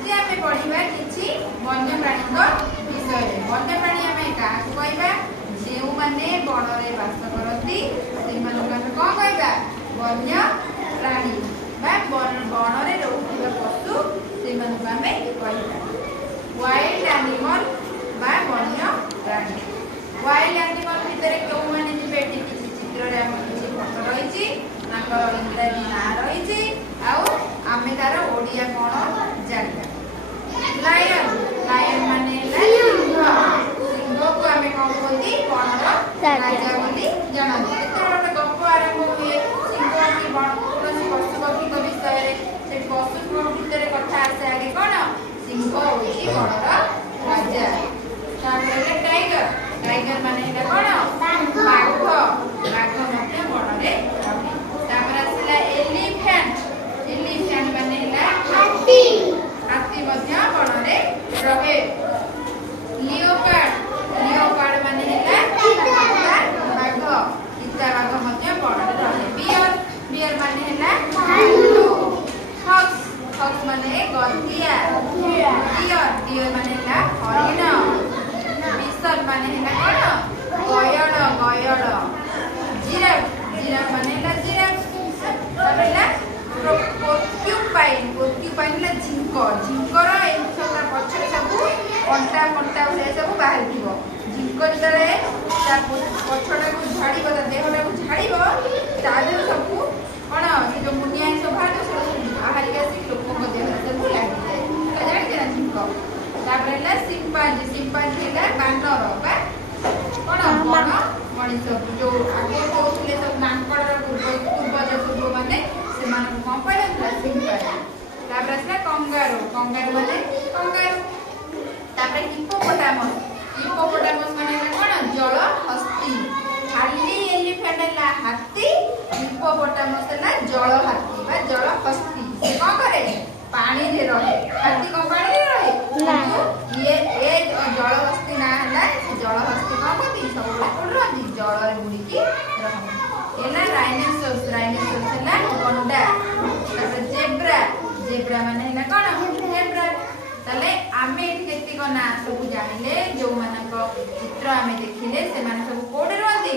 आज आम पढ़ा कि वन्यप्राणी विषय वन्यप्राणी आम क्या कहवा जो मैंने वन में बास करती कौन कहवा वन्य प्राणी वन में रोकता पशु से आम कहवा वाइल्ड एनिमल वन्य प्राणी वाइल्ड एनिमल भितर क्यों मैंने किसी चित्र किसी फटो रही इंग्राजी ना रही आम तार ओडिया कौन जाना लायन लायन माने सिंह को आम कौन कहती वन राजा बोली जानते गोटे गप आरंभ हुए सिंह कि कौन पशु पक्षी विषय से पशु भितर कथा आसे आगे कौन सिंह हूँ वन राजा टाइगर टाइगर माने कौन बाघ बाघ वन में आसला एलिफेंट एलिफेंट माने हाथी हाथी वन में रहे लियोपार्ड लियोपार्ड माने बाघ चिता बाघ वन में रहे बियर बियर माने भालू हक्स हक्स माने गधिया डियर डियर माने हरिण बिसर माने कौन गयड़ गयड़ जिराफ जिराफ माने जिराफ पोर्क्यूपाइन पोर्क्यूपाइन झिंक झिंकर सब पछरे सब अंटा कंटा से सब बाहर झिंक जो पछटा को झाड़ देहटा को झाड़ सब कौन जो मुनिया सब बाहर आसिक लोक देह सब लगे जानते ना झिंक सिंपांजी सिंपांजी बानर कौन बड़ मनीष जो आगे कहते सब मांकड़ पूर्वज पूर्व मैंने कौन कहला सिंपांजी आसला कंगारू कंगारू माने कंगारू हिप्पोपोटामस हिप्पोपोटामस माने कौन जल हस्ती खाली एलिफेंट है हाथी हिप्पोपोटामस है जल हाथी बा जल हस्ती से कौन करे पानी रे रहे हाथी कौन पानी रे रहे ये जल हस्ती ना है जल हस्ती कौन कहती सब कोड रही जल रे बुड़ीकी रहती एला राइनोसोरस राइनोसोरस है गंडा जेब्रा जेब्रा माने है कौन जेब्रा ताले आमे केतिक ना सब जानिले जो मानक चित्र आमे देखिले से माने सब कोड रहती